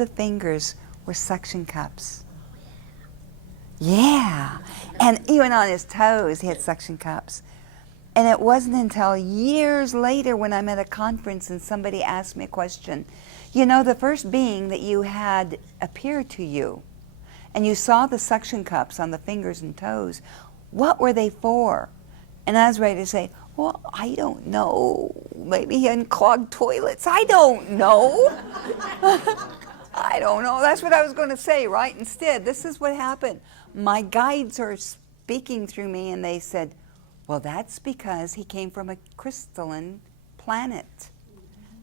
the fingers were suction cups. Yeah. And even on his toes, he had suction cups. And it wasn't until years later when I'm at a conference and somebody asked me a question, you know, the first being that you had appear to you, and you saw the suction cups on the fingers and toes, what were they for? And I was ready to say, well, I don't know. Maybe he unclogged toilets. I don't know. I don't know. That's what I was going to say, right? Instead, this is what happened. My guides are speaking through me, and they said, well, that's because he came from a crystalline planet.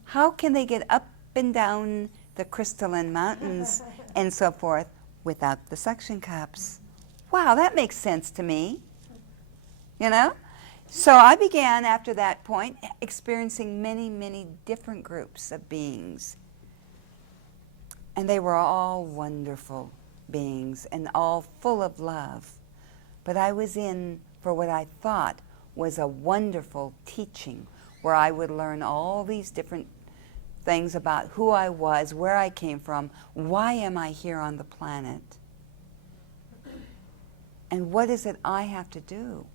How can they get up and down the crystalline mountains and so forth without the suction cups? Wow, that makes sense to me. You know? So I began, after that point, experiencing many, many different groups of beings. And they were all wonderful beings and all full of love. But I was in for what I thought was a wonderful teaching, where I would learn all these different things about who I was, where I came from, why am I here on the planet, and what is it I have to do?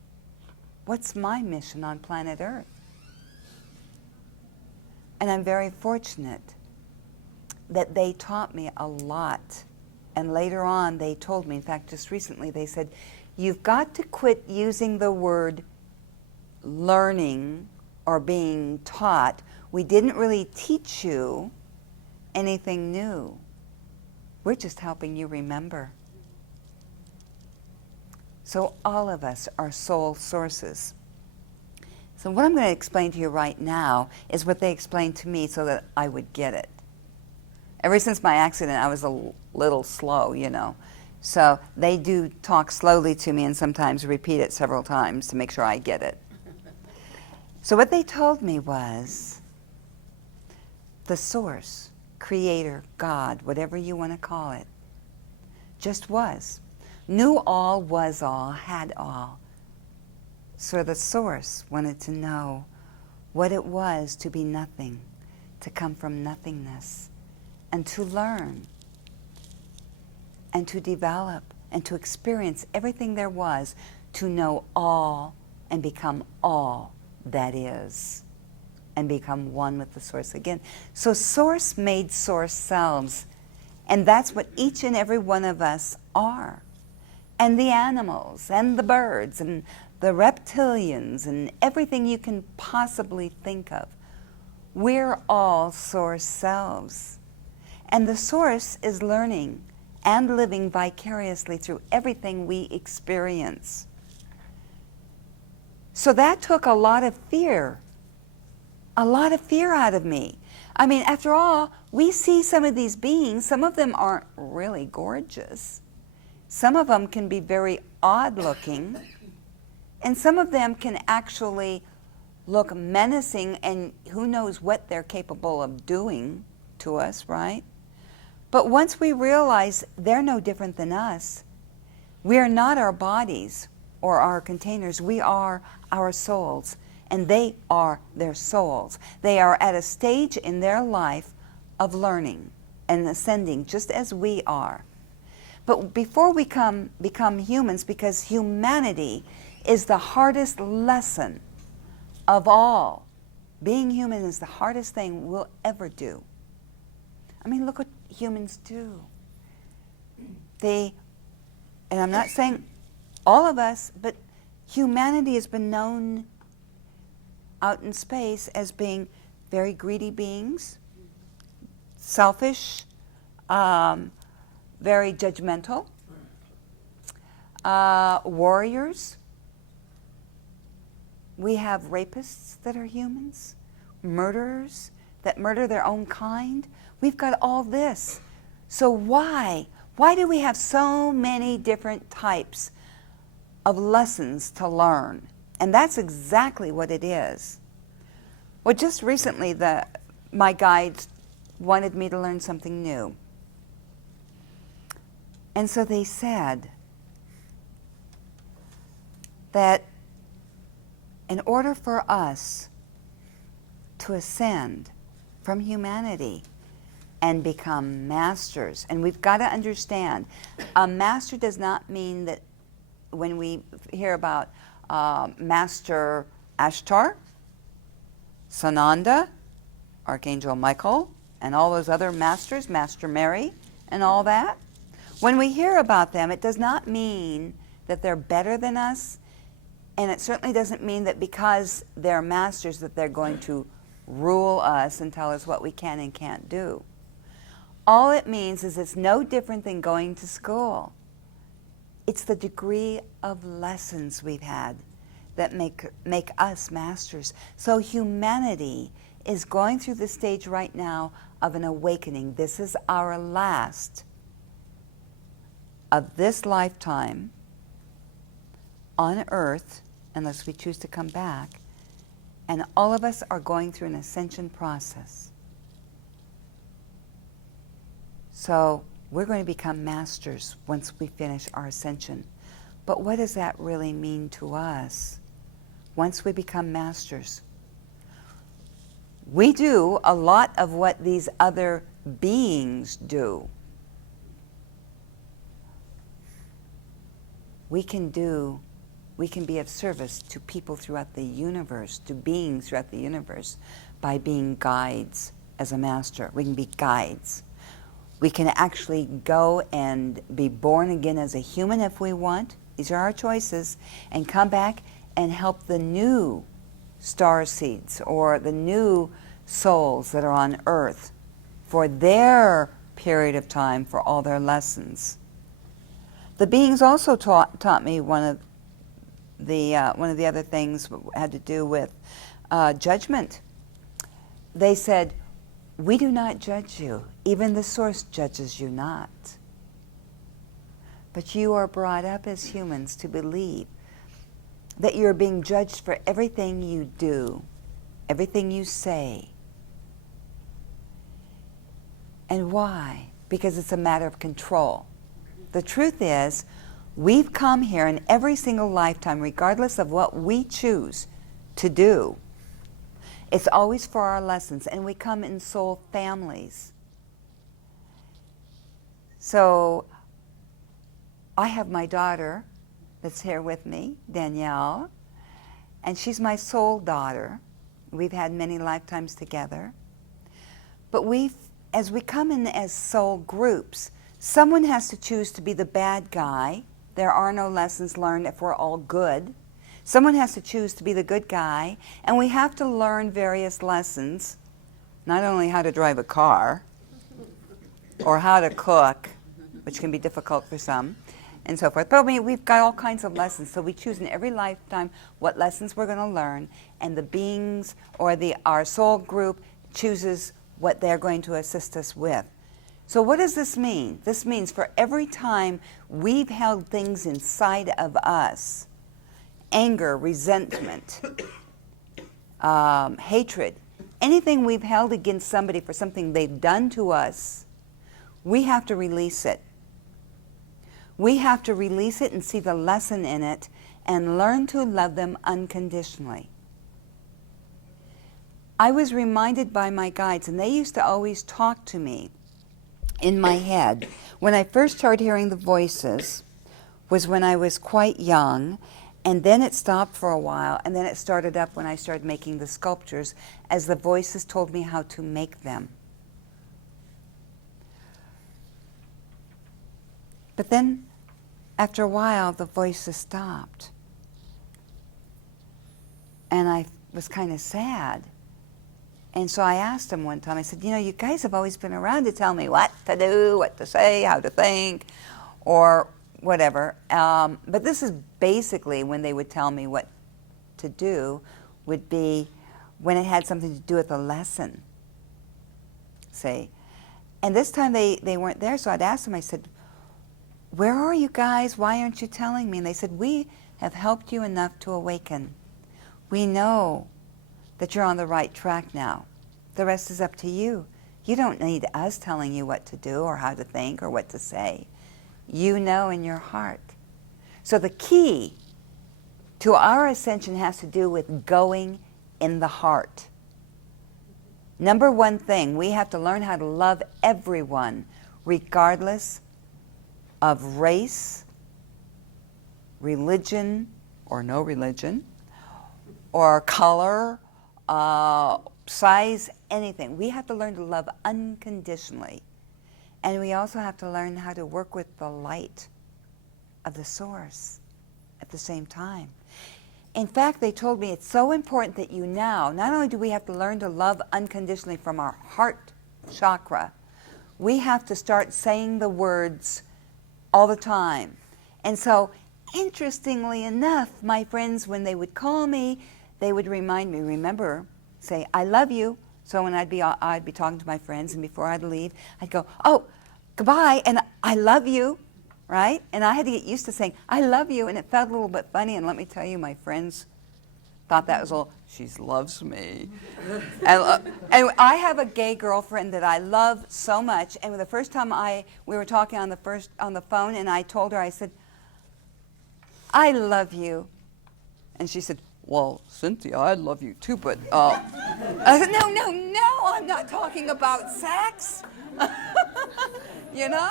What's my mission on planet Earth? And I'm very fortunate that they taught me a lot. And later on they told me, in fact just recently, they said, you've got to quit using the word learning or being taught. We didn't really teach you anything new. We're just helping you remember. So all of us are soul sources. So what I'm going to explain to you right now is what they explained to me so that I would get it. Ever since my accident, I was a little slow, you know. So they do talk slowly to me and sometimes repeat it several times to make sure I get it. So what they told me was the source, creator, God, whatever you want to call it, just was. Knew all, was all, had all. So the source wanted to know what it was to be nothing, to come from nothingness, and to learn, and to develop, and to experience everything there was, to know all and become all that is, and become one with the source again. So source made source selves, and that's what each and every one of us are. And the animals, and the birds, and the reptilians, and everything you can possibly think of. We're all source selves. And the source is learning and living vicariously through everything we experience. So that took a lot of fear out of me. I mean, after all, we see some of these beings, some of them aren't really gorgeous. Some of them can be very odd looking, and some of them can actually look menacing, and who knows what they're capable of doing to us, right? But once we realize they're no different than us, we are not our bodies or our containers, we are our souls, and they are their souls. They are at a stage in their life of learning and ascending, just as we are. But before we become humans, because humanity is the hardest lesson of all. Being human is the hardest thing we'll ever do. I mean, look what humans do. And I'm not saying all of us, but humanity has been known out in space as being very greedy beings, selfish, very judgmental, warriors. We have rapists that are humans, murderers that murder their own kind. We've got all this. So why? Why do we have so many different types of lessons to learn? And that's exactly what it is. Well, just recently, my guides wanted me to learn something new. And so they said that in order for us to ascend from humanity, and become masters. And we've got to understand, a master does not mean that when we hear about Master Ashtar, Sananda, Archangel Michael, and all those other masters, Master Mary, and all that. When we hear about them, it does not mean that they're better than us, and it certainly doesn't mean that because they're masters that they're going to rule us and tell us what we can and can't do. All it means is it's no different than going to school. It's the degree of lessons we've had that make us masters. So humanity is going through the stage right now of an awakening. This is our last of this lifetime on Earth, unless we choose to come back, and all of us are going through an ascension process. So we're going to become masters once we finish our ascension. But what does that really mean to us once we become masters? We do a lot of what these other beings do. We can be of service to people throughout the universe, to beings throughout the universe, by being guides as a master. We can be guides. We can actually go and be born again as a human if we want. These are our choices. And come back and help the new star seeds or the new souls that are on Earth for their period of time, for all their lessons. The beings also taught me one of the other things had to do with judgment. They said, "We do not judge you. Even the source judges you not. But you are brought up as humans to believe that you're being judged for everything you do, everything you say." And why? Because it's a matter of control. The truth is, we've come here in every single lifetime, regardless of what we choose to do. It's always for our lessons, and we come in soul families. So I have my daughter that's here with me, Danielle, and she's my soul daughter. We've had many lifetimes together. But as we come in as soul groups, someone has to choose to be the bad guy. There are no lessons learned if we're all good. Someone has to choose to be the good guy, and we have to learn various lessons, not only how to drive a car, or how to cook, which can be difficult for some, and so forth. But I mean, we've got all kinds of lessons, so we choose in every lifetime what lessons we're going to learn, and the beings or our soul group chooses what they're going to assist us with. So what does this mean? This means for every time we've held things inside of us, anger, resentment, hatred, anything we've held against somebody for something they've done to us, we have to release it. We have to release it and see the lesson in it and learn to love them unconditionally. I was reminded by my guides, and they used to always talk to me in my head. When I first started hearing the voices was when I was quite young, and then it stopped for a while, and then it started up when I started making the sculptures as the voices told me how to make them. But then, after a while, the voices stopped. And I was kind of sad. And so I asked them one time, I said, you guys have always been around to tell me what to do, what to say, how to think, or whatever. But this is basically when they would tell me what to do, would be when it had something to do with a lesson, say. And this time they weren't there, so I'd ask them, I said, where are you guys? Why aren't you telling me? And they said, we have helped you enough to awaken. We know that you're on the right track now. The rest is up to you. You don't need us telling you what to do or how to think or what to say. You know in your heart. So the key to our ascension has to do with going in the heart. Number one thing, we have to learn how to love everyone, regardless of race, religion, or no religion, or color, size, anything. We have to learn to love unconditionally. And we also have to learn how to work with the light of the source at the same time. In fact, they told me it's so important that you now, not only do we have to learn to love unconditionally from our heart chakra, we have to start saying the words all the time. And so, interestingly enough, my friends, when they would call me, they would remind me, remember, say, I love you. So when I'd be talking to my friends, and before I'd leave, I'd go, oh, goodbye, and I love you. Right? And I had to get used to saying, I love you, and it felt a little bit funny, and let me tell you, my friends thought that was a little, she loves me. And I have a gay girlfriend that I love so much, and the first time we were talking on the phone, and I told her, I said, I love you. And she said, well, Cynthia, I love you too, but, I said, no, I'm not talking about sex. You know?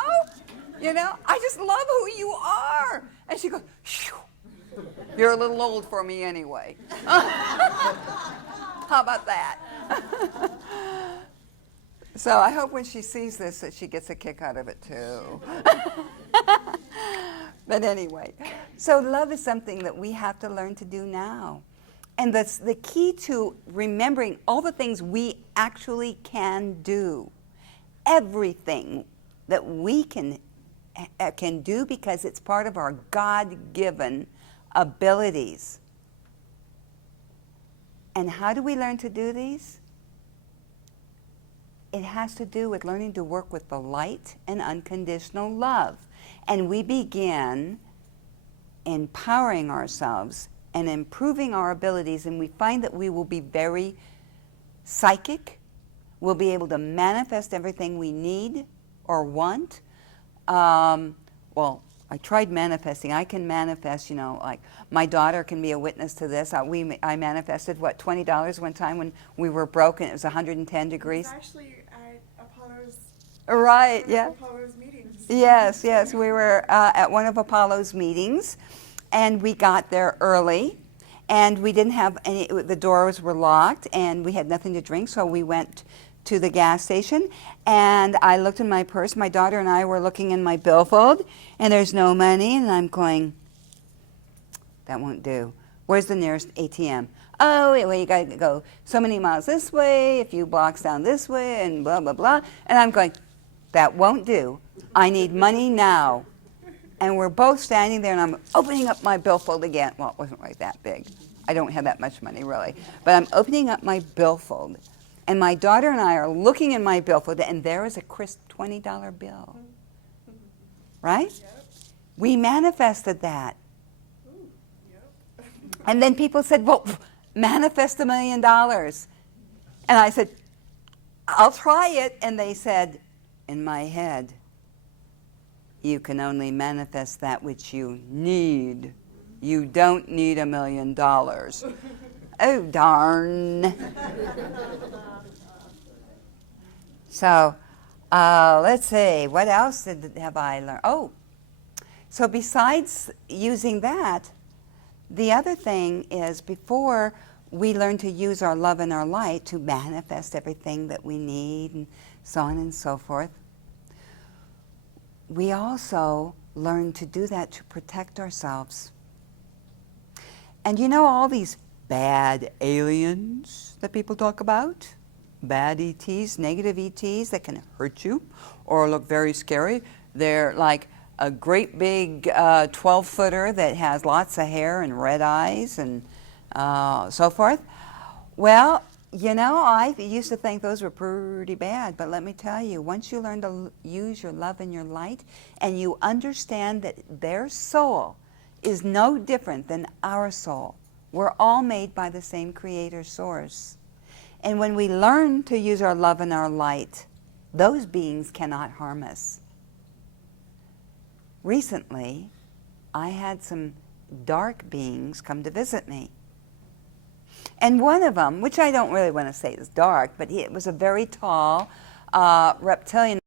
You know, I just love who you are. And she goes, phew, you're a little old for me anyway. How about that? So I hope when she sees this that she gets a kick out of it too. But anyway, so love is something that we have to learn to do now. And that's the key to remembering all the things we actually can do. Everything that we can do, because it's part of our God-given abilities. And how do we learn to do these? It has to do with learning to work with the light and unconditional love. And we begin empowering ourselves and improving our abilities, and we find that we will be very psychic. We'll be able to manifest everything we need or want. Well, I tried manifesting. I can manifest, you know, like my daughter can be a witness to this. I manifested, $20 one time when we were broke and it was 110 degrees. It was actually at Apollo's. Right, yeah. Apollo's meetings. Yes, we were at one of Apollo's meetings, and we got there early, and we didn't have any, the doors were locked, and we had nothing to drink, so we went to the gas station, and I looked in my purse. My daughter and I were looking in my billfold, and there's no money, and I'm going, that won't do. Where's the nearest ATM? Oh, well, you got to go so many miles this way, a few blocks down this way, and blah, blah, blah. And I'm going, that won't do. I need money now. And we're both standing there, and I'm opening up my billfold again. Well, it wasn't really that big. I don't have that much money, really. But I'm opening up my billfold. And my daughter and I are looking in my billfold, and there is a crisp $20 bill. Right? Yep. We manifested that. Ooh, yep. And then people said, well, manifest $1 million. And I said, I'll try it. And they said, in my head, you can only manifest that which you need. You don't need $1 million. Oh, darn. So, let's see, what else have I learned? Oh, so besides using that, the other thing is before we learn to use our love and our light to manifest everything that we need and so on and so forth, we also learn to do that to protect ourselves. And you know all these bad aliens that people talk about? Bad ETs, negative ETs that can hurt you or look very scary. They're like a great big 12-footer that has lots of hair and red eyes and so forth. Well, you know, I used to think those were pretty bad, but let me tell you, once you learn to use your love and your light, and you understand that their soul is no different than our soul, we're all made by the same creator source. And when we learn to use our love and our light, those beings cannot harm us. Recently, I had some dark beings come to visit me. And one of them, which I don't really want to say is dark, but it was a very tall reptilian